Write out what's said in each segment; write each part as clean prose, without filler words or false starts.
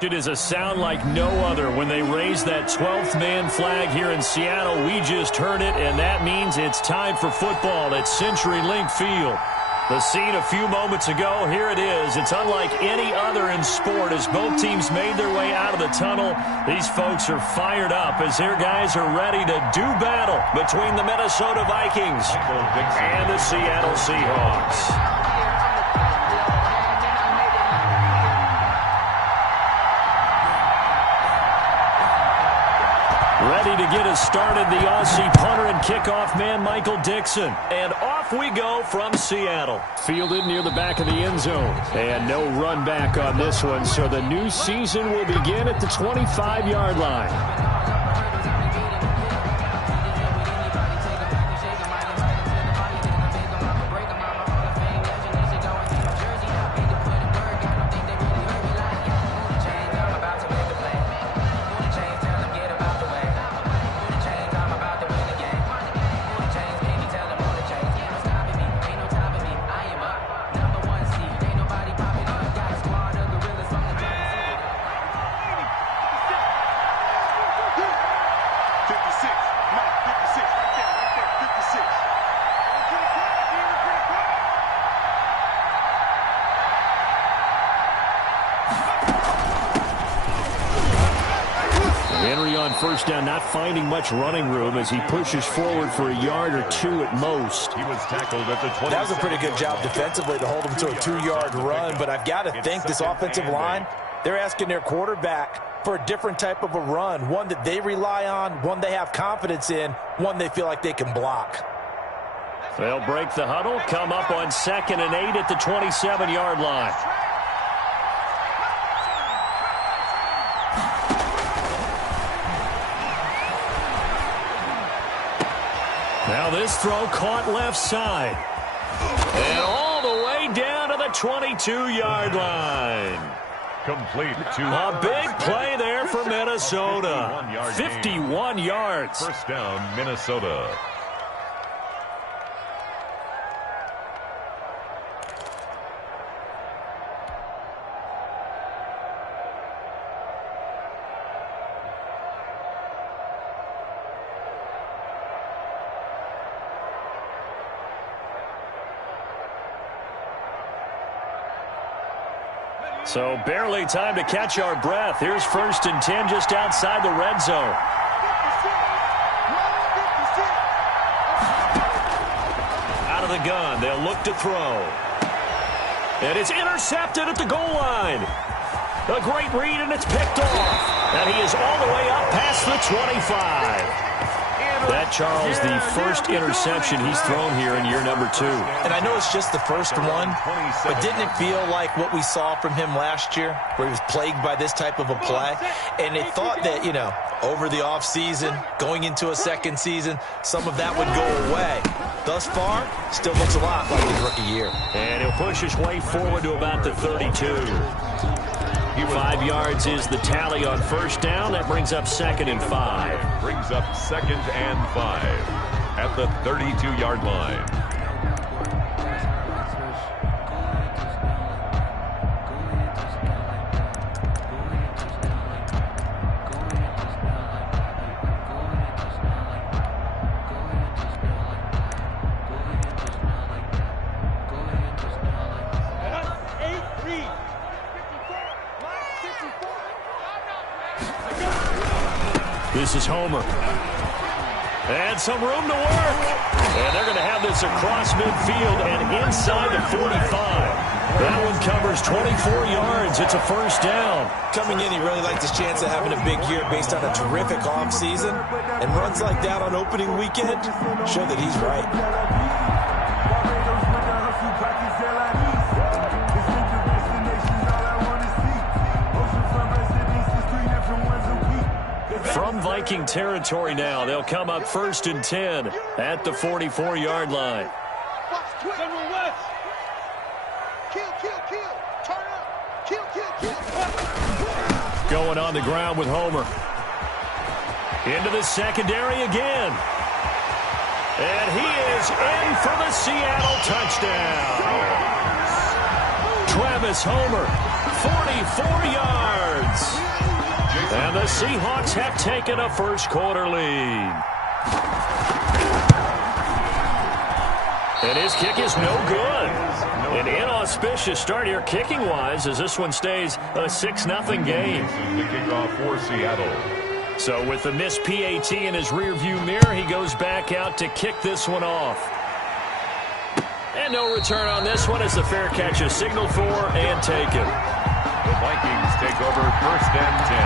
It is a sound like no other when they raise that 12th man flag here in Seattle. We just heard it, and that means it's time for football at CenturyLink Field. The scene a few moments ago, here it is. It's unlike any other in sport as both teams made their way out of the tunnel. These folks are fired up as their guys are ready to do battle between the Minnesota Vikings and the Seattle Seahawks. Ready to get us started, the Aussie punter and kickoff man, Michael Dixon. And off we go from Seattle. Fielded near the back of the end zone. And no run back on this one, so the new season will begin at the 25-yard line. First down, not finding much running room as he pushes forward for a yard or two at most. He was tackled at the 20. That was a pretty good job defensively to hold him to a 2-yard run, but I've got to think this offensive line, they're asking their quarterback for a different type of a run, one that they rely on, one they have confidence in, one they feel like they can block. They'll break the huddle, come up on 2nd and 8 at the 27-yard line. Now this throw caught left side. And all the way down to the 22-yard line. Complete to a big play there for Minnesota. 51 yards. First down, Minnesota. So barely time to catch our breath. Here's 1st and 10 just outside the red zone. Out of the gun, they'll look to throw. And it's intercepted at the goal line. A great read, and it's picked off. And he is all the way up past the 25. That, Charles, the first interception he's thrown here in year number 2. And I know it's just the first one, but didn't it feel like what we saw from him last year, where he was plagued by this type of a play? And they thought that, you know, over the offseason, going into a second season, some of that would go away. Thus far, still looks a lot like his rookie year. And he'll push his way forward to about the 32. 5 yards is the tally on first down. That brings up 2nd and 5. Brings up 2nd and 5 at the 32-yard line. This is Homer. And some room to work. And they're going to have this across midfield and inside the 45. That one covers 24 yards. It's a first down. Coming in, he really liked his chance of having a big year based on a terrific offseason. And runs like that on opening weekend show that he's right. From Viking territory now, they'll come up 1st and 10 at the 44-yard line. Going on the ground with Homer. Into the secondary again. And he is in for the Seattle touchdown. Travis Homer, 44 yards. And the Seahawks have taken a first-quarter lead. And his kick is no good. An inauspicious start here kicking-wise as this one stays a 6-0 game. The kickoff for Seattle. So with the missed PAT in his rearview mirror, he goes back out to kick this one off. And no return on this one as the fair catch is signaled for and taken. The Vikings take over 1st and 10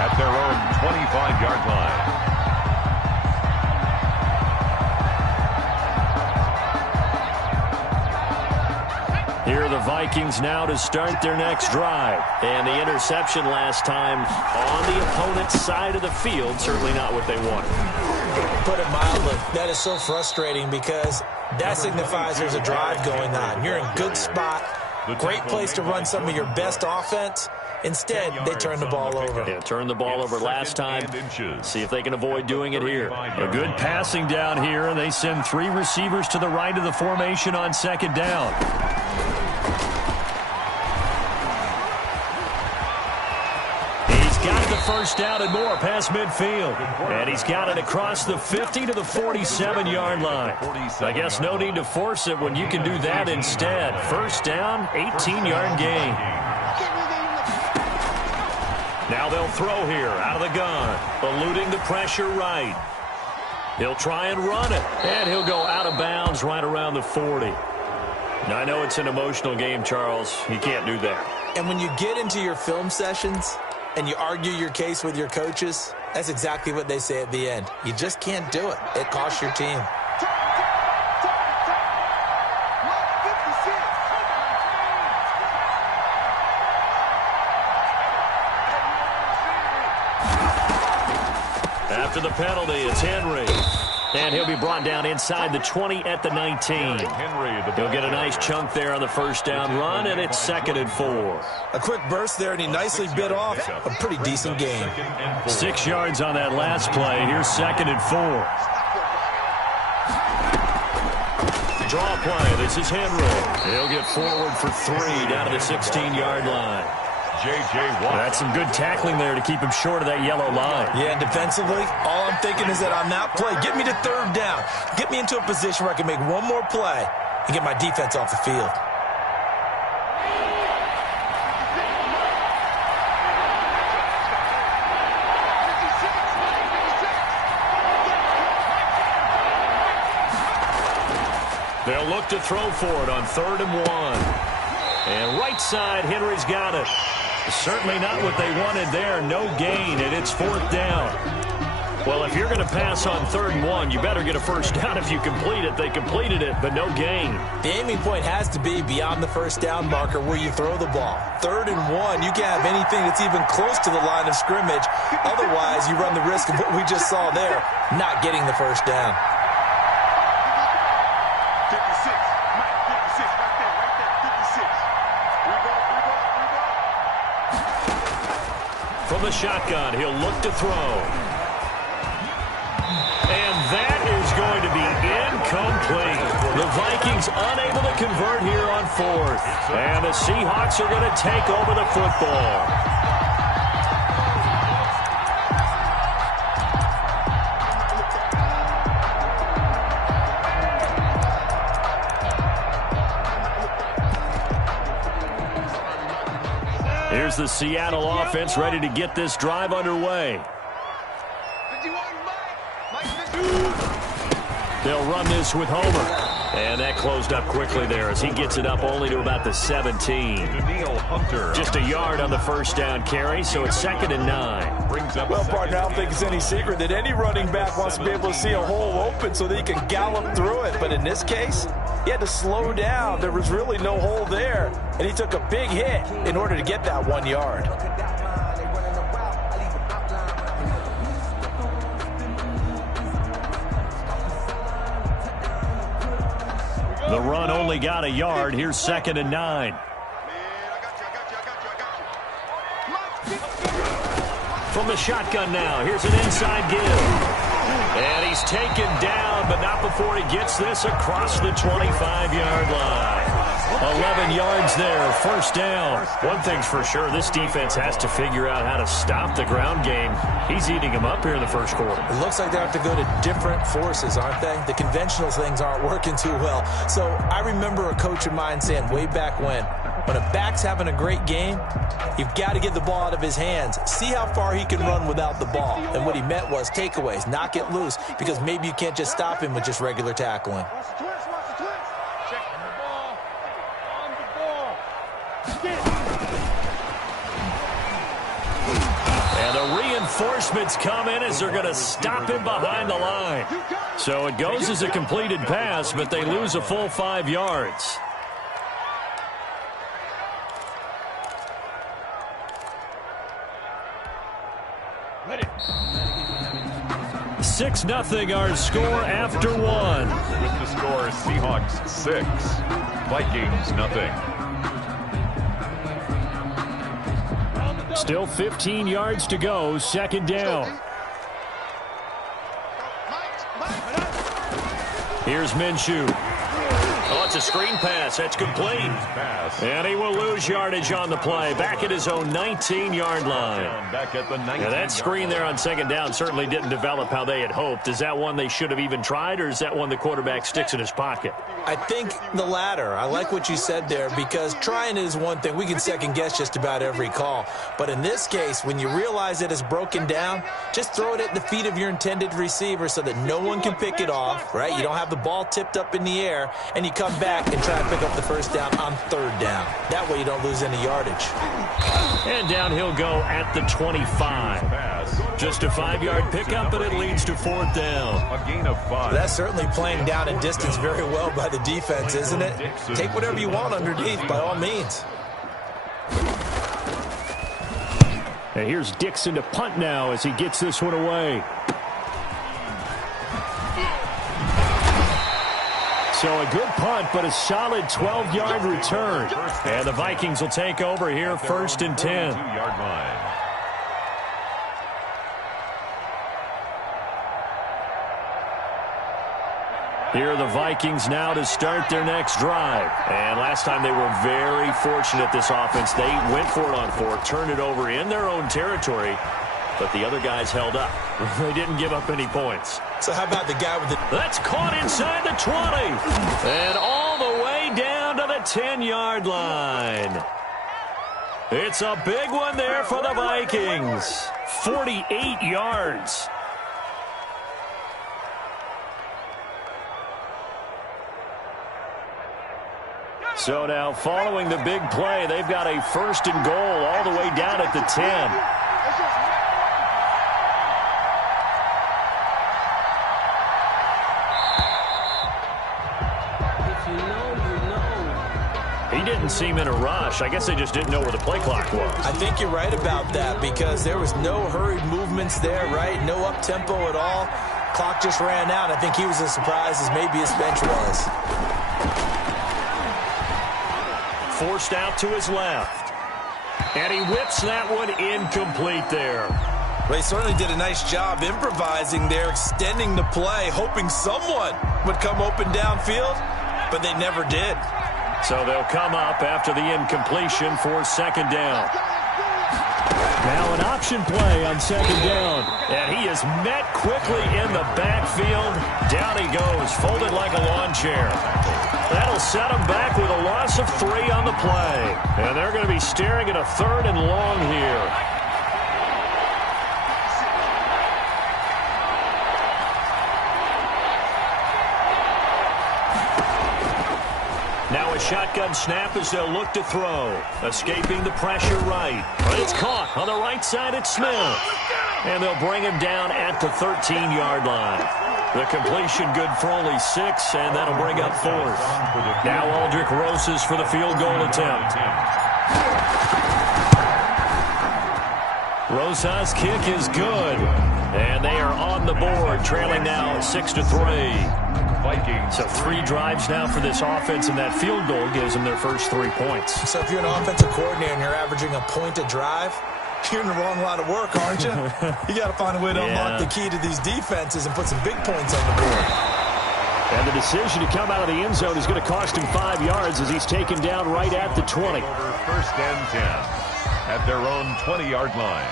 at their own 25-yard line. Here are the Vikings now to start their next drive. And the interception last time on the opponent's side of the field, certainly not what they wanted. Put it mildly, that is so frustrating because that signifies there's a drive going on. You're in a good spot, great place to run some of your best offense. Instead, they turn the ball over. Yeah, turned the ball over last time. See if they can avoid doing it here. A good passing down here, and they send 3 receivers to the right of the formation on 2nd down. Got the first down and more past midfield. And he's got it across the 50 to the 47-yard line. I guess no need to force it when you can do that instead. First down, 18-yard gain. Now they'll throw here out of the gun, eluding the pressure right. He'll try and run it, and he'll go out of bounds right around the 40. Now, I know it's an emotional game, Charles. You can't do that. And when you get into your film sessions and you argue your case with your coaches, that's exactly what they say at the end. You just can't do it. It costs your team. After the penalty, it's Henry. And he'll be brought down inside the 20 at the 19. He'll get a nice chunk there on the first down run, and it's 2nd and 4. A quick burst there, and he nicely bit off a pretty decent gain. 6 yards on that last play. Here's 2nd and 4. Draw play. This is Henry. He'll get forward for 3 down to the 16-yard line. That's some good tackling there to keep him short of that yellow line. Yeah, and defensively, all I'm thinking is that on that play, get me to 3rd down. Get me into a position where I can make one more play and get my defense off the field. They'll look to throw for it on 3rd and 1. And right side, Henry's got it. Certainly not what they wanted there. No gain, and it's 4th down. Well, if you're going to pass on 3rd and 1, you better get a first down if you complete it. They completed it, but no gain. The aiming point has to be beyond the first down marker where you throw the ball. 3rd and 1, you can't have anything that's even close to the line of scrimmage. Otherwise, you run the risk of what we just saw there, not getting the first down. From the shotgun, he'll look to throw. And that is going to be incomplete. The Vikings unable to convert here on 4th. And the Seahawks are going to take over the football. Here's the Seattle offense ready to get this drive underway. They'll run this with Homer. And that closed up quickly there as he gets it up only to about the 17. Just a yard on the first down carry, so it's 2nd and 9. Well, partner, I don't think it's any secret that any running back wants to be able to see a hole open so that he can gallop through it. But in this case, he had to slow down. There was really no hole there, and he took a big hit in order to get that 1 yard. The run only got a yard. Here's 2nd and 9. From the shotgun now, here's an inside give. And he's taken down, but not before he gets this across the 25-yard line. 11 yards there, first down. One thing's for sure, this defense has to figure out how to stop the ground game. He's eating them up here in the first quarter. It looks like they have to go to different forces, aren't they? The conventional things aren't working too well. So I remember a coach of mine saying way back when a back's having a great game, you've got to get the ball out of his hands. See how far he can run without the ball. And what he meant was takeaways, knock it loose, because maybe you can't just stop him with just regular tackling. And the reinforcements come in as they're going to stop him behind the line. So it goes as a completed pass, but they lose a full 5 yards. Ready. 6-0 our score after one. With the score, Seahawks 6, Vikings nothing. Still 15 yards to go, second down. Here's Minshew. Oh, it's a screen pass. That's complete. And he will lose yardage on the play. Back at his own 19-yard line. Back at the 19. Now, that screen there on second down certainly didn't develop how they had hoped. Is that one they should have even tried, or is that one the quarterback sticks in his pocket? I think the latter. I like what you said there, because trying is one thing. We can second-guess just about every call. But in this case, when you realize it is broken down, just throw it at the feet of your intended receiver so that no one can pick it off, right? You don't have the ball tipped up in the air, and you come back and try to pick up the first down on third down. That way you don't lose any yardage. And down he'll go at the 25. Just a 5-yard pickup, but it leads to fourth down. A gain of 5. That's certainly playing down and distance very well by the defense, isn't it? Take whatever you want underneath, by all means. And here's Dixon to punt now as he gets this one away. So a good punt, but a solid 12-yard return. And the Vikings will take over here, first and 10. 2-yard line. Here are the Vikings now to start their next drive. And last time they were very fortunate, this offense. They went for it on fourth, turned it over in their own territory, but the other guys held up. They didn't give up any points. So how about the guy with the... That's caught inside the 20. And all the way down to the 10-yard line. It's a big one there for the Vikings. 48 yards. So now following the big play, they've got a first and goal all the way down at the 10. He didn't seem in a rush. I guess they just didn't know where the play clock was. I think you're right about that, because there was no hurried movements there, right? No up-tempo at all. Clock just ran out. I think he was as surprised as maybe his bench was. Forced out to his left. And he whips that one incomplete there. They certainly did a nice job improvising there, extending the play, hoping someone would come open downfield, but they never did. So they'll come up after the incompletion for second down. Now an option play on second down. And he is met quickly in the backfield. Down he goes, folded like a lawn chair. That'll set him back with a loss of 3 on the play. And they're going to be staring at a third and long here. Now a shotgun snap as they'll look to throw. Escaping the pressure right. But it's caught on the right side at Smith. And they'll bring him down at the 13-yard line. The completion good for only 6, and that'll bring up fourth. Now Aldrick Rosas for the field goal attempt. Rosas' kick is good. And they are on the board, trailing now 6-3. Vikings. So 3 drives now for this offense, and that field goal gives them their first 3 points. So if you're an offensive coordinator and you're averaging a point a drive, you're in the wrong line of work, aren't you? You got to find a way to unlock the key to these defenses and put some big points on the board. And the decision to come out of the end zone is going to cost him 5 yards as he's taken down right at the 20. First and 10 at their own 20-yard line.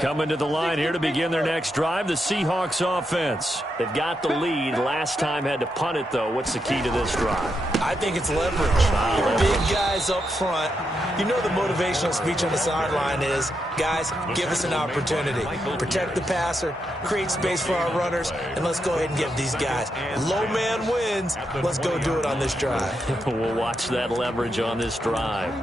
Coming to the line here to begin their next drive, the Seahawks offense. They've got the lead. Last time had to punt it, though. What's the key to this drive? I think it's leverage. Big guys up front. You know the motivational speech on the sideline is, guys, give us an opportunity. Protect the passer, create space for our runners, and let's go ahead and give these guys. Low man wins. Let's go do it on this drive. We'll watch that leverage on this drive.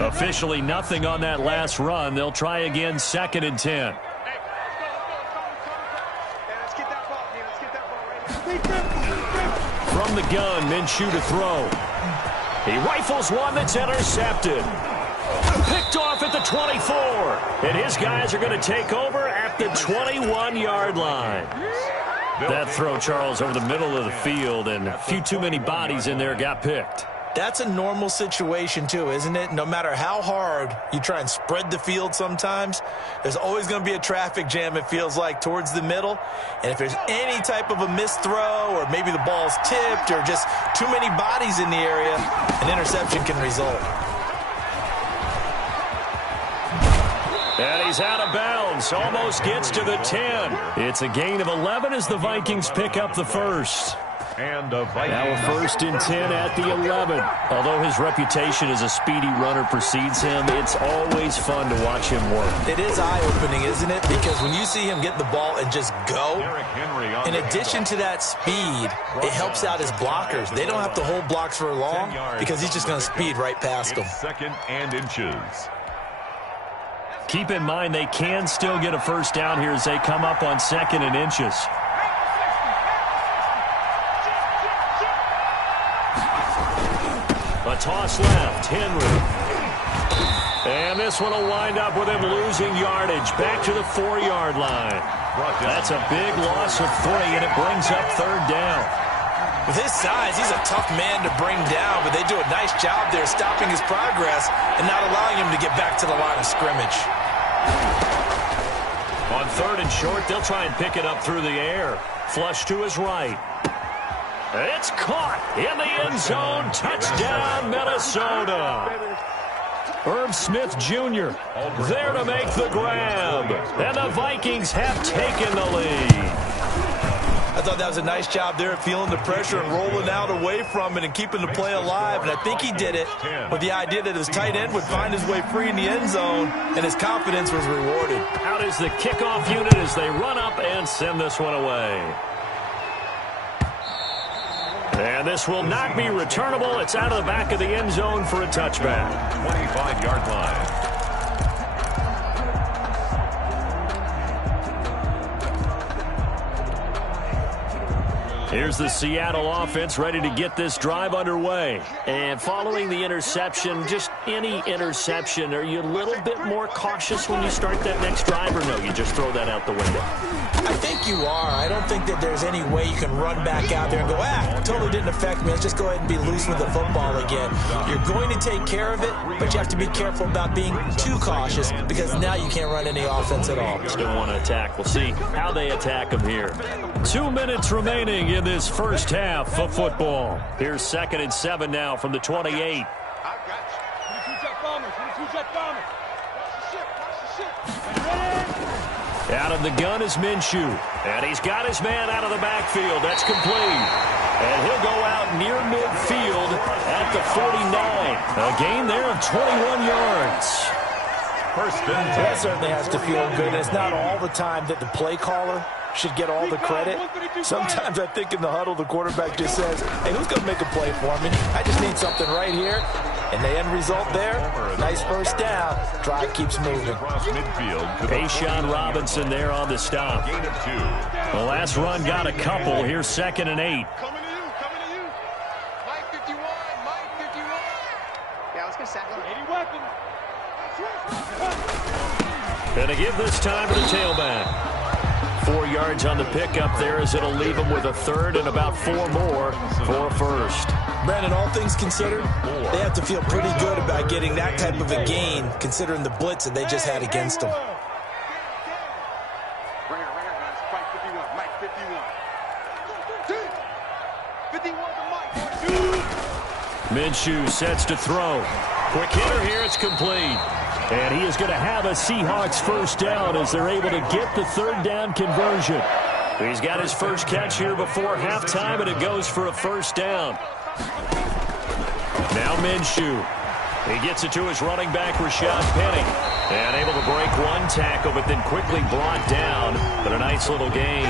Officially nothing on that last run. They'll try again, 2nd and 10. From the gun, Minshew to throw. He rifles one that's intercepted. Picked off at the 24. And his guys are going to take over at the 21-yard line. That throw, Charles, over the middle of the field, and a few too many bodies in there got picked. That's a normal situation, too, isn't it? No matter how hard you try and spread the field sometimes, there's always going to be a traffic jam, it feels like, towards the middle. And if there's any type of a missed throw or maybe the ball's tipped or just too many bodies in the area, an interception can result. And he's out of bounds. Almost gets to the 10. It's a gain of 11 as the Vikings pick up the first. And the Vikings. Now a 1st and 10 at the 11. Although his reputation as a speedy runner precedes him, it's always fun to watch him work. It is eye-opening, isn't it? Because when you see him get the ball and just go, in addition to that speed, it helps out his blockers. They don't have to hold blocks for long because he's just going to speed right past them. 2nd and inches. Keep in mind they can still get a first down here as they come up on 2nd and inches. A toss left, Henry. And this one will wind up with him losing yardage back to the 4-yard line. That's a big loss of 3, and it brings up 3rd down. With his size, he's a tough man to bring down, but they do a nice job there stopping his progress and not allowing him to get back to the line of scrimmage. On 3rd and short, they'll try and pick it up through the air. Flush to his right. It's caught in the end zone. Touchdown, Minnesota. Herb Smith Jr. there to make the grab. And the Vikings have taken the lead. I thought that was a nice job there of feeling the pressure and rolling out away from it and keeping the play alive. And I think he did it with the idea that his tight end would find his way free in the end zone, and his confidence was rewarded. Out is the kickoff unit as they run up and send this one away. And this will not be returnable. It's out of the back of the end zone for a touchback. 25-yard line. Here's the Seattle offense ready to get this drive underway. And following the interception, just any interception, are you a little bit more cautious when you start that next drive, or no, you just throw that out the window? I think you are. I don't think that there's any way you can run back out there and go, totally didn't affect me. Let's just go ahead and be loose with the football again. You're going to take care of it, but you have to be careful about being too cautious because now you can't run any offense at all. Still want to attack. We'll see how they attack them here. 2 minutes remaining in this first half of football. Here's 2nd and 7 now from the 28. Out of the gun is Minshew. And he's got his man out of the backfield. That's complete. And he'll go out near midfield at the 49. A gain there of 21 yards. First and 10. That certainly has to feel good. And it's not all the time that the play caller should get all the credit. Sometimes I think in the huddle, the quarterback just says, hey, who's going to make a play for me? I just need something right here. And the end result there, nice first down. Drive keeps moving. Tayshaun Robinson there on the stop. Gain of 2. The last run got a couple. Here's 2nd and 8. Coming to you. Mike 51. Yeah, let's get sack him. 80 weapon. And to give this time to the tailback. 4 yards on the pickup there as it'll leave them with a third and about 4 more for a first. Brandon, all things considered, they have to feel pretty good about getting that type of a gain considering the blitz that they just had against them. Minshew sets to throw. Quick hitter here, it's complete. And he is going to have a Seahawks first down as they're able to get the third down conversion. He's got his first catch here before halftime, and it goes for a first down. Now Minshew. He gets it to his running back, Rashad Penny. And able to break one tackle, but then quickly brought down. But a nice little gain.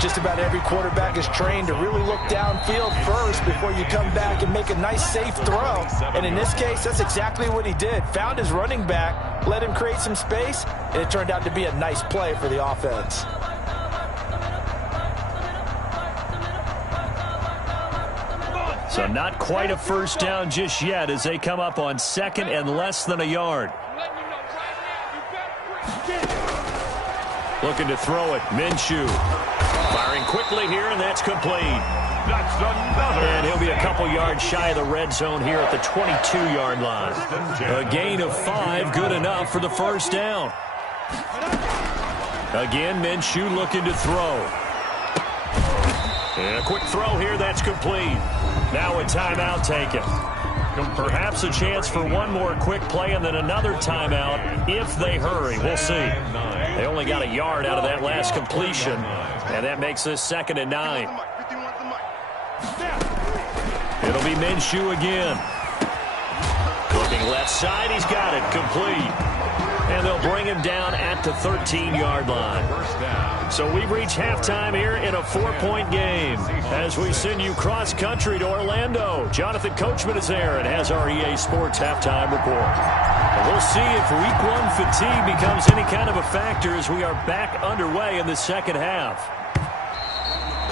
Just about every quarterback is trained to really look downfield first before you come back and make a nice, safe throw. And in this case, that's exactly what he did. Found his running back, let him create some space, and it turned out to be a nice play for the offense. So not quite a first down just yet as they come up on second and less than a yard. Looking to throw it. Minshew. Firing quickly here, and that's complete. That's another. And he'll be a couple yards shy of the red zone here at the 22-yard line. A gain of 5, good enough for the first down. Again, Minshew looking to throw. And a quick throw here, that's complete. Now a timeout taken. Perhaps a chance for one more quick play and then another timeout if they hurry. We'll see. They only got a yard out of that last completion, and that makes this 2nd and 9. It'll be Minshew again. Looking left side, he's got it, complete. And they'll bring him down at the 13-yard line. So we've reached halftime here in a 4-point game. As we send you cross-country to Orlando, Jonathan Coachman is there and has our EA Sports halftime report. And we'll see if Week 1 fatigue becomes any kind of a factor as we are back underway in the second half.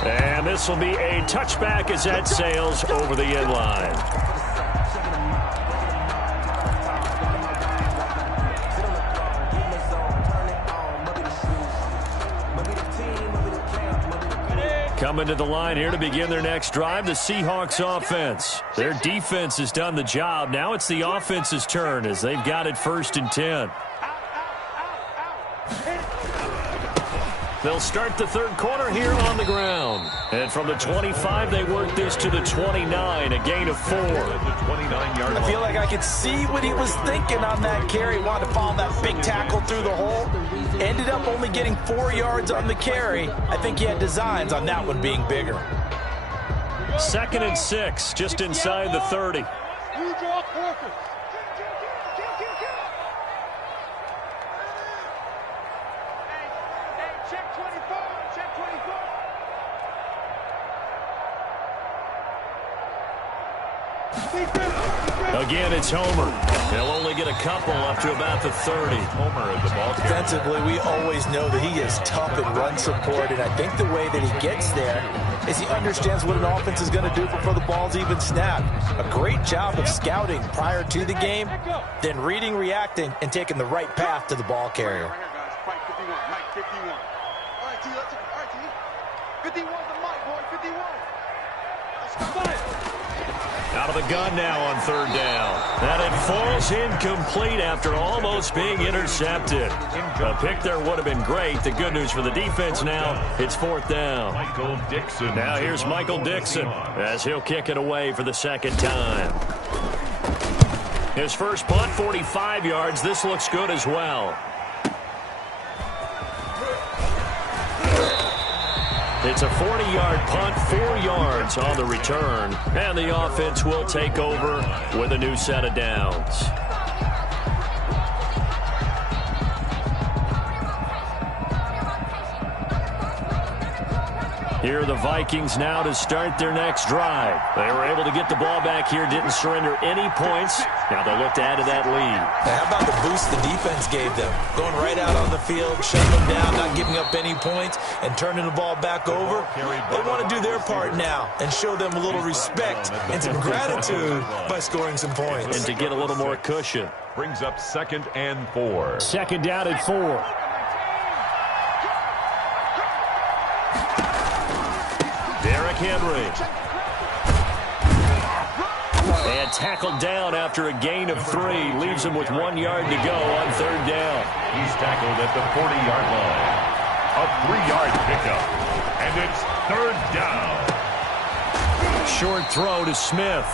And this will be a touchback as that sails over the end line. Coming to the line here to begin their next drive, the Seahawks offense. Their defense has done the job. Now it's the offense's turn as they've got it 1st and 10. They'll start the third quarter here on the ground. And from the 25, they work this to the 29, a gain of 4. I feel like I could see what he was thinking on that carry. Wanted to follow that big tackle through the hole. Ended up only getting 4 yards on the carry. I think he had designs on that one being bigger. 2nd and 6, just inside the 30. Again, it's Homer. They'll only get a couple up to about the 30. Homer at the ball. Defensively, we always know that he is tough in run support, and I think the way that he gets there is he understands what an offense is going to do before the ball's even snapped. A great job of scouting prior to the game, then reading, reacting, and taking the right path to the ball carrier. Out of the gun now on 3rd down. And it falls incomplete after almost being intercepted. A pick there would have been great. The good news for the defense now, it's 4th down. Michael Dixon. Now here's Michael Dixon as he'll kick it away for the 2nd time. His first punt, 45 yards. This looks good as well. It's a 40-yard punt, 4 yards on the return. And the offense will take over with a new set of downs. Here are the Vikings now to start their next drive. They were able to get the ball back here, didn't surrender any points. Now they'll look to add to that lead. Now, how about the boost the defense gave them? Going right out on the field, shutting them down, not giving up any points, and turning the ball back over. They want to do their part now and show them a little respect and some gratitude by scoring some points. And to get a little more cushion. Brings up 2nd and 4. Second down and 4. Derrick Henry. And tackled down after a gain of 3. Leaves him with 1 yard to go on 3rd down. He's tackled at the 40-yard line. A 3-yard pickup. And it's 3rd down. Short throw to Smith.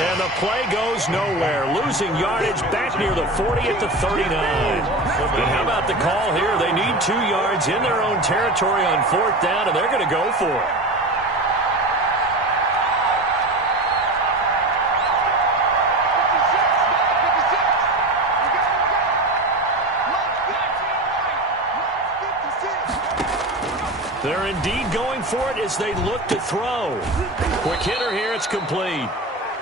And the play goes nowhere. Losing yardage back near the 40 at the 39. And how about the call here? They need 2 yards in their own territory on 4th down, and they're going to go for it. They're indeed going for it as they look to throw. Quick hitter here, it's complete.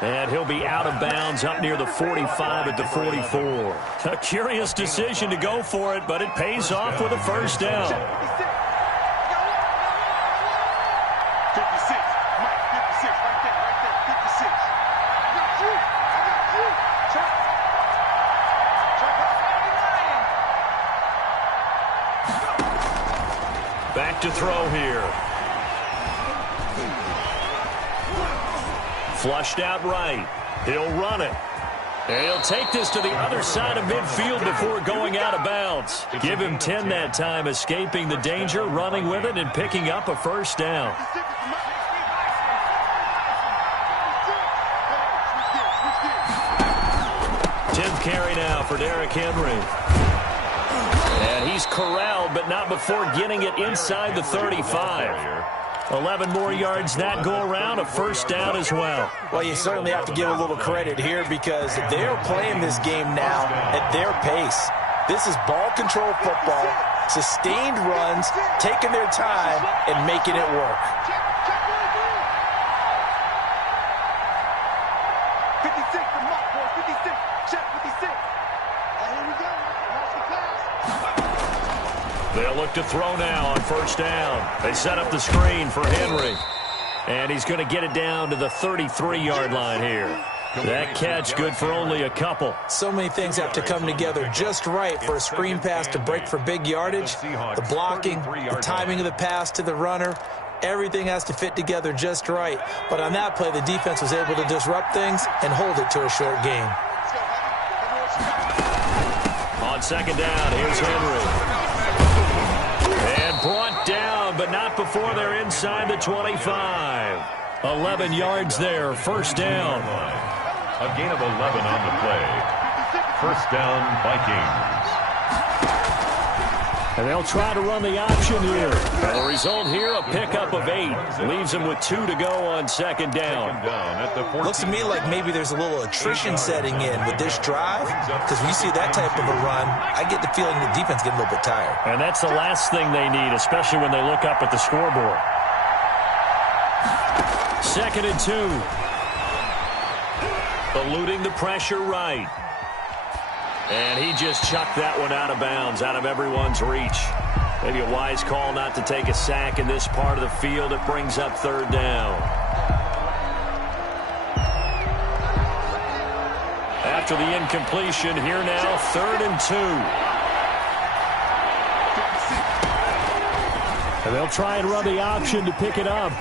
And he'll be out of bounds up near the 45 at the 44. A curious decision to go for it, but it pays off with a 1st down. 56, Mike, 56, right there, 56. I got you. Check. Back to throw here. Flushed out right. He'll run it. And he'll take this to the other side of midfield before going out of bounds. Give him 10 that time, escaping the danger, running with it, and picking up a 1st down. 10th carry now for Derrick Henry. And he's corralled, but not before getting it inside the 35. 11 more yards that go around, a 1st down as well. Well, you certainly have to give a little credit here because they're playing this game now at their pace. This is ball control football, sustained runs, taking their time, and making it work. 56, the mark, boy, 56. Check 56. Here we go. Watch the pass. They'll look to throw now on 1st down. They set up the screen for Henry. And he's going to get it down to the 33-yard line here. That catch good for only a couple. So many things have to come together just right for a screen pass to break for big yardage. The blocking, the timing of the pass to the runner, everything has to fit together just right. But on that play, the defense was able to disrupt things and hold it to a short game. On 2nd down, here's Henry. And brought down, but not before they're inside the 25. 11 yards there, 1st down. A gain of 11 on the play. 1st down, Vikings. And they'll try to run the option here. And the result here, a pickup of 8. Leaves them with 2 to go on 2nd down. Looks to me like maybe there's a little attrition setting in with this drive. Because when you see that type of a run, I get the feeling the defense getting a little bit tired. And that's the last thing they need, especially when they look up at the scoreboard. 2nd and 2. Eluding the pressure right. And he just chucked that one out of bounds, out of everyone's reach. Maybe a wise call not to take a sack in this part of the field. It brings up 3rd down. After the incompletion, here now, 3rd and 2. And they'll try and run the option to pick it up.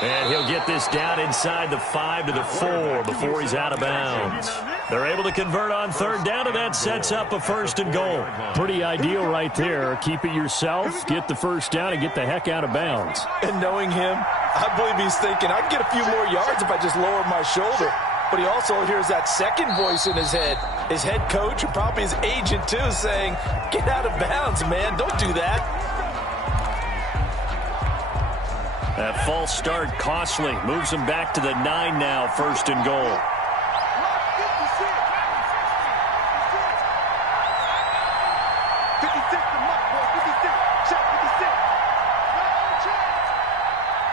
And he'll get this down inside the 5 to the 4 before he's out of bounds. They're able to convert on 3rd down, and that sets up a 1st and goal. Pretty ideal right there. Keep it yourself, get the 1st down, and get the heck out of bounds. And knowing him, I believe he's thinking, I can get a few more yards if I just lower my shoulder. But he also hears that second voice in his head. His head coach, and probably his agent too, saying, get out of bounds, man. Don't do that. That false start costly. Moves him back to the 9 now, 1st and goal.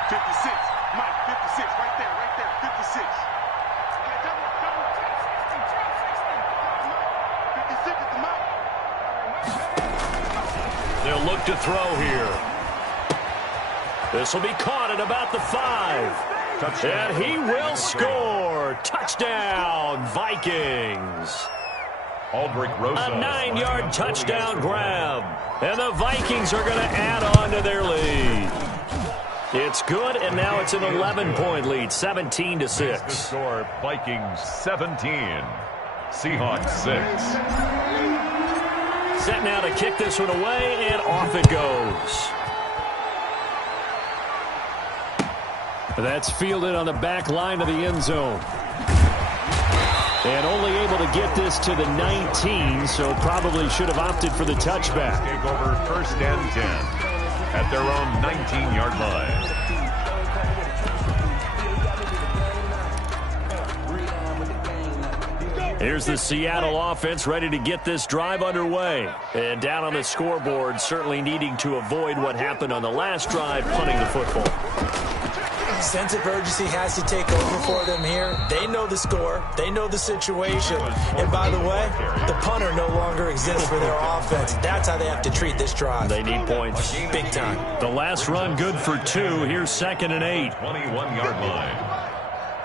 56, Mike, 56, right there, 56. look to throw here. This will be caught at about the 5. Touchdown. And he will score. Touchdown, Vikings. A 9-yard touchdown grab. And the Vikings are going to add on to their lead. It's good, and now it's an 11-point lead, 17-6. Score, Vikings 17, Seahawks 6. Set now to kick this one away, and off it goes. That's fielded on the back line of the end zone. And only able to get this to the 19, so probably should have opted for the touchback. Take over first and 10 at their own 19-yard line. Here's the Seattle offense ready to get this drive underway. And down on the scoreboard, certainly needing to avoid what happened on the last drive, punting the football. Sense of urgency has to take over for them here. They know the score. They know the situation. And by the way, the punter no longer exists for their offense. That's how they have to treat this drive. They need points. Big time. The last run good for 2. Here's 2nd and 8. 21-yard line.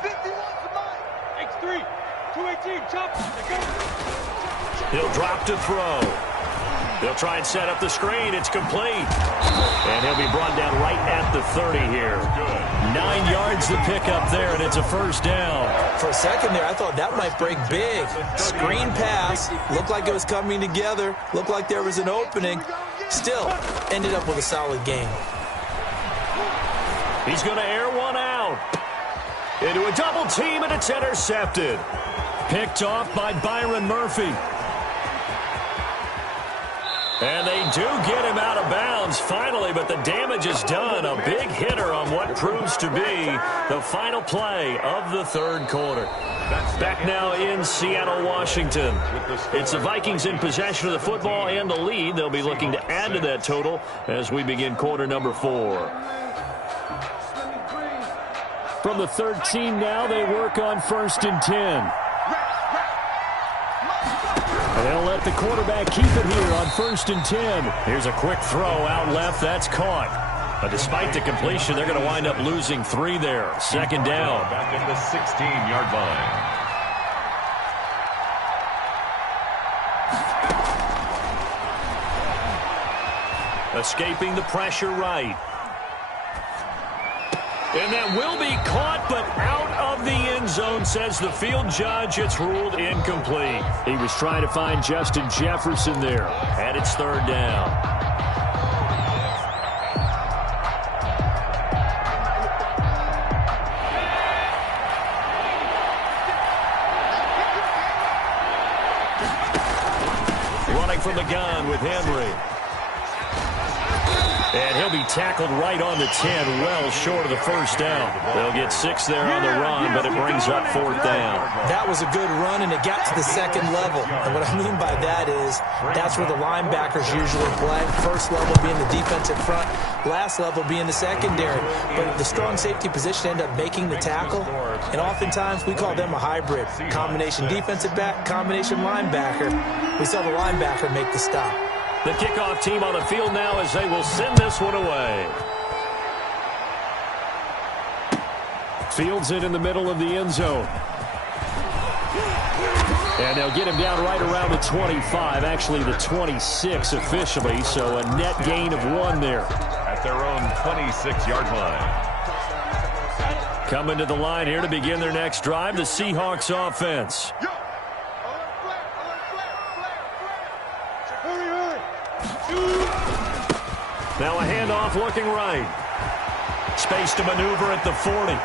51 218, chop. He'll drop to throw. They'll try and set up the screen. It's complete. And he'll be brought down right at the 30 here. 9 yards to pick up there, and it's a first down. For a second there, I thought that might break big. Screen pass. Looked like it was coming together. Looked like there was an opening. Still, ended up with a solid game. He's going to air one out. Into a double team, and it's intercepted. Picked off by Byron Murphy. And they do get him out of bounds finally, but the damage is done. A big hitter on what proves to be the final play of the third quarter. Back now in Seattle, Washington. It's the Vikings in possession of the football and the lead. They'll be looking to add to that total as we begin quarter number 4. From the 13 now, they work on 1st and 10. And they'll let the quarterback keep it here on 1st and 10. Here's a quick throw out left. That's caught. But despite the completion, they're going to wind up losing 3 there. 2nd down. Back at the 16-yard line. Escaping the pressure right. And that will be caught, but out of the end zone, says the field judge. It's ruled incomplete. He was trying to find Justin Jefferson there. And it's 3rd down. Running from the gun with Henry. And he'll be tackled right on the 10, well short of the first down. They'll get 6 there on the run, but it brings up 4th down. That was a good run, and it got to the 2nd level. And what I mean by that is that's where the linebackers usually play. First level being the defensive front, last level being the secondary. But the strong safety position ended up making the tackle, and oftentimes we call them a hybrid. Combination defensive back, combination linebacker. We saw the linebacker make the stop. The kickoff team on the field now as they will send this one away. Fields it in the middle of the end zone. And they'll get him down right around the 25, actually the 26 officially, so a net gain of 1 there. At their own 26-yard line. Coming to the line here to begin their next drive, the Seahawks offense. Now a handoff looking right. Space to maneuver at the 40.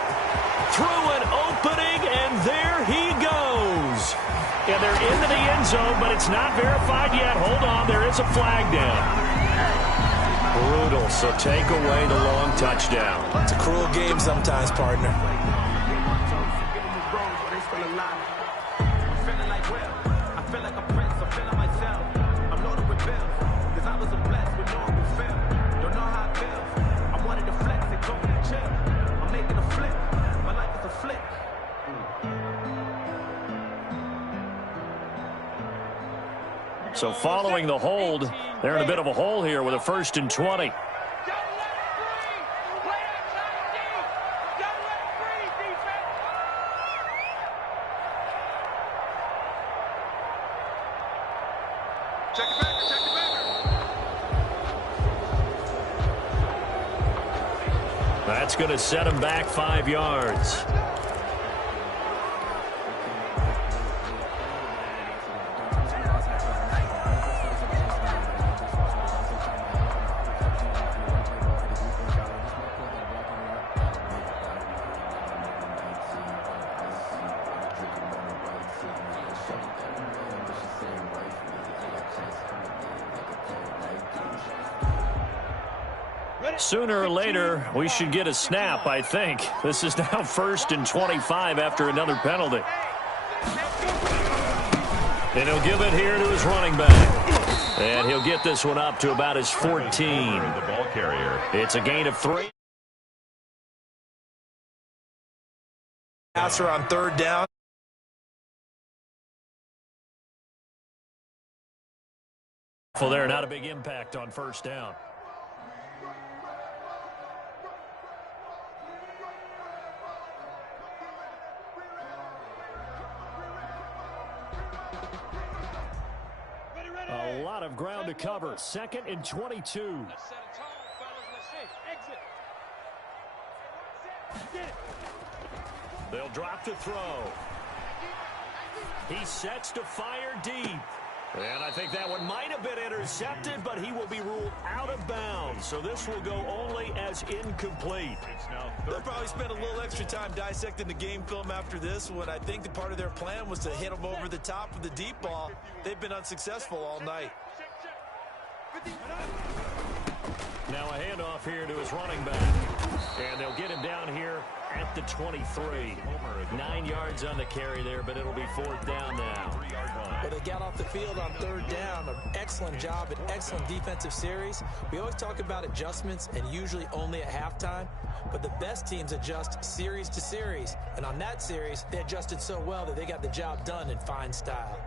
Through an opening, and there he goes. And they're into the end zone, but it's not verified yet. Hold on, there is a flag down. Brutal, so take away the long touchdown. It's a cruel game sometimes, partner. So following the hold, They're in a bit of a hole here with a 1st and 20. That's going to set him back 5 yards. Sooner or later, we should get a snap, I think. This is now 1st and 25 after another penalty. And he'll give it here to his running back. And he'll get this one up to about his 14. The ball carrier. It's a gain of 3. Passer on 3rd down. Well, there, not a big impact on 1st down. A lot of ground to cover. 2nd and 22. They'll drop to throw. He sets to fire deep. And I think that one might have been intercepted, but he will be ruled out of bounds. So this will go only as incomplete. They'll probably spend a little extra time dissecting the game film after this one. I think the part of their plan was to hit him over the top with the deep ball. They've been unsuccessful all night. Now a handoff here to his running back. And they'll get him down here at the 23. 9 yards on the carry there, but it'll be 4th down now. Well, they got off the field on 3rd down. An excellent job, an excellent defensive series. We always talk about adjustments and usually only at halftime, but the best teams adjust series to series. And on that series, they adjusted so well that they got the job done in fine style.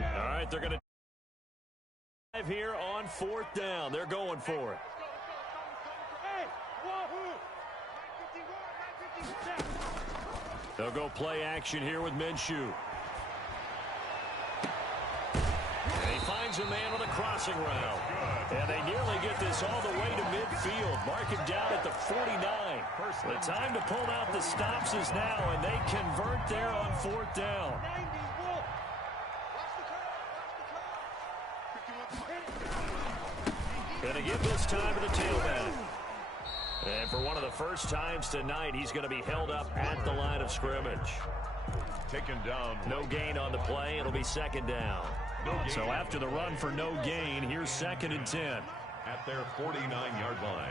All right, they're going to here on 4th down. They're going for it. They'll go play action here with Minshew. And he finds a man on a crossing route. And they nearly get this all the way to midfield. Mark him down at the 49. The time to pull out the stops is now, and they convert there on 4th down. Going to give this time to the tailback. And for one of the first times tonight, he's going to be held up at the line of scrimmage. Taken down. No gain on the play. It'll be 2nd down. So after the run for no gain, here's 2nd and 10. At their 49-yard line.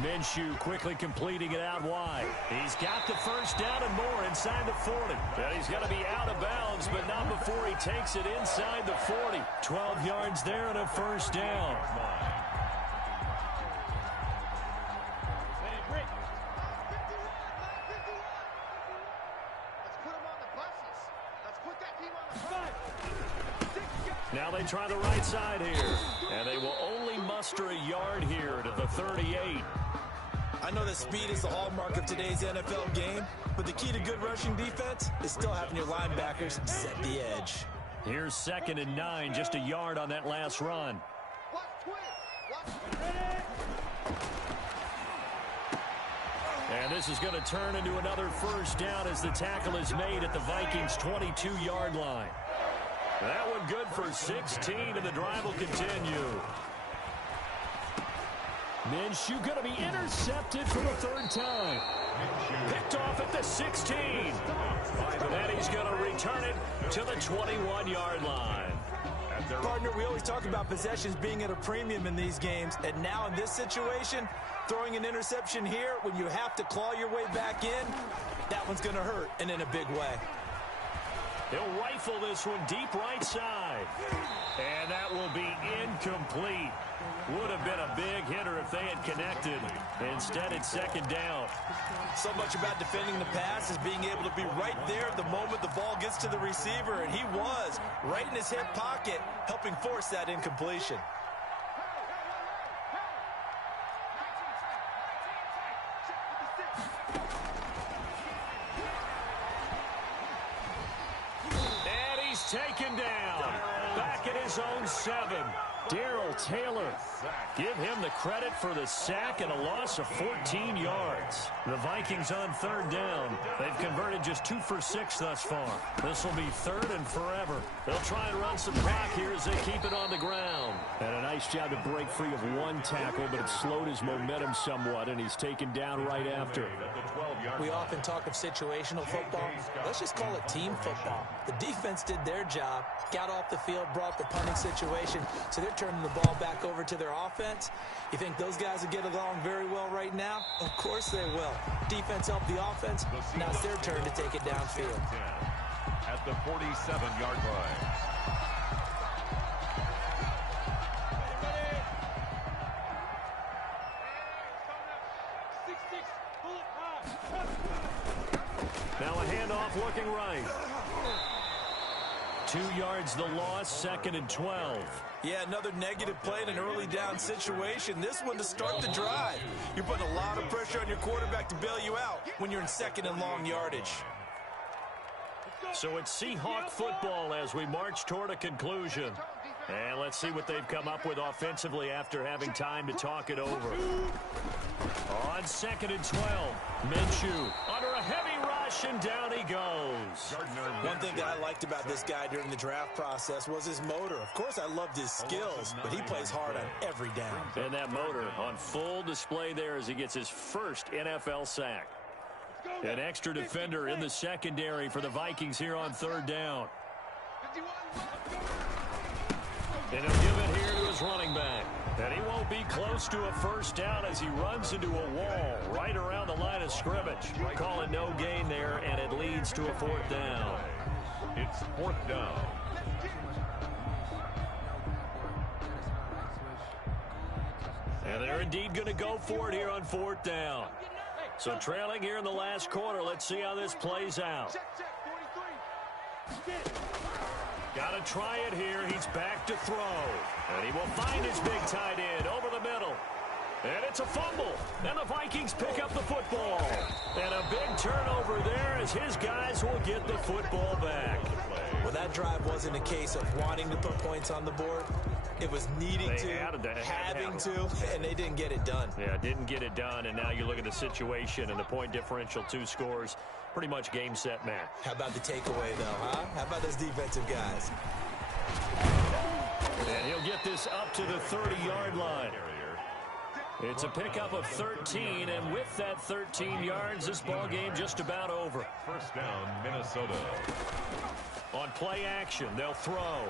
Minshew quickly completing it out wide. He's got the 1st down and more inside the 40. And he's going to be out of bounds, but not before he takes it inside the 40. 12 yards there and a 1st down. Now they try the right side here. And they will only muster a yard here to the 38. I know that speed is the hallmark of today's NFL game, but the key to good rushing defense is still having your linebackers set the edge. Here's 2nd and 9, just a yard on that last run. And this is going to turn into another 1st down as the tackle is made at the Vikings' 22-yard line. That one good for 16, and the drive will continue. Minshew going to be intercepted for the 3rd time. Picked off at the 16. And he's going to return it to the 21-yard line. Partner, we always talk about possessions being at a premium in these games, and now in this situation, throwing an interception here when you have to claw your way back in, that one's going to hurt, and in a big way. He'll rifle this one deep right side. And that will be incomplete. Would have been a big hitter if they had connected. Instead, it's second down. So much about defending the pass is being able to be right there the moment the ball gets to the receiver, and he was right in his hip pocket, helping force that incompletion. And he's taken down. Back at his own 7. Darrell Taylor. Give him the credit for the sack and a loss of 14 yards. The Vikings on third down. They've converted just 2 for 6 thus far. This will be third and forever. They'll try and run some clock here as they keep it on the ground. And a nice job to break free of one tackle, but it slowed his momentum somewhat, and he's taken down right after. We often talk of situational football. Let's just call it team football. The defense did their job, got off the field, brought the punting situation, so they're turning the ball back over to their offense. You think those guys will get along very well right now? Of course they will. Defense helped the offense. Now it's their turn to take it downfield. At the 47-yard line. Now a handoff looking right. 2 yards the loss, second and 12. Yeah, another negative play in an early down situation. This one to start the drive. You're putting a lot of pressure on your quarterback to bail you out when you're in second and long yardage. So it's Seahawk football as we march toward a conclusion. And let's see what they've come up with offensively after having time to talk it over. On second and 12, Minshew under a heavy rush, and down he goes. One thing that I liked about this guy during the draft process was his motor. Of course, I loved his skills, but he plays hard on every down. And that motor on full display there as he gets his first NFL sack. An extra defender in the secondary for the Vikings here on third down. And he'll give it here to his running back. And he won't be close to a first down as he runs into a wall right around the line of scrimmage. Call it no gain there, and it leads to a fourth down. It's fourth down. And they're indeed going to go for it here on fourth down. So trailing here in the last quarter, let's see how this plays out. Got to try it here. He's back to throw. And he will find his big tight end over the middle. And it's a fumble. And the Vikings pick up the football. And a big turnover there as his guys will get the football back. Well, that drive wasn't a case of wanting to put points on the board. It was needing to, having to, and they didn't get it done. Yeah, didn't get it done, and now you look at the situation and the point differential, 2 scores, pretty much game, set, match. How about the takeaway, though, huh? How about those defensive guys? And he'll get this up to the 30-yard line. It's a pickup of 13, and with that 13 yards, this ball game just about over. First down, Minnesota. On play action, they'll throw.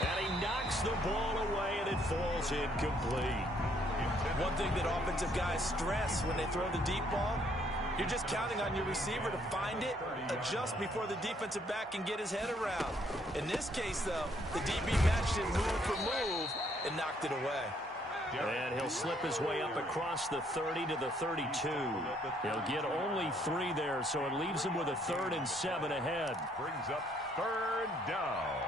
And he knocks the ball away, and it falls incomplete. One thing that offensive guys stress when they throw the deep ball, you're just counting on your receiver to find it, adjust before the defensive back can get his head around. In this case, though, the DB matched it move for move and knocked it away. And he'll slip his way up across the 30 to the 32. He'll get only 3 there, so it leaves him with a 3rd and 7 ahead. Brings up third down.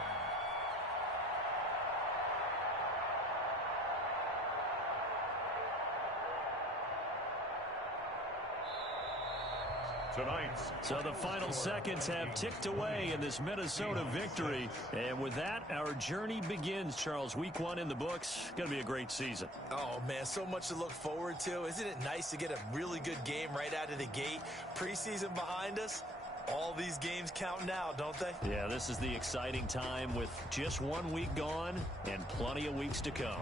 Tonight. So the final seconds have ticked away in this Minnesota victory. And with that, our journey begins, Charles. Week 1 in the books. Going to be a great season. Oh, man, so much to look forward to. Isn't it nice to get a really good game right out of the gate? Preseason behind us. All these games count now, don't they? Yeah, this is the exciting time with just 1 week gone and plenty of weeks to come.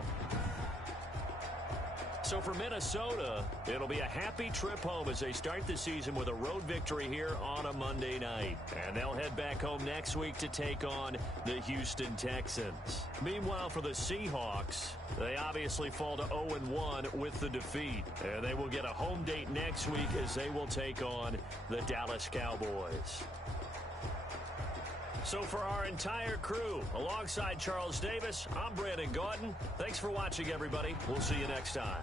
So for Minnesota, it'll be a happy trip home as they start the season with a road victory here on a Monday night. And they'll head back home next week to take on the Houston Texans. Meanwhile, for the Seahawks, they obviously fall to 0-1 with the defeat. And they will get a home date next week as they will take on the Dallas Cowboys. So for our entire crew, alongside Charles Davis, I'm Brandon Gaudin. Thanks for watching, everybody. We'll see you next time.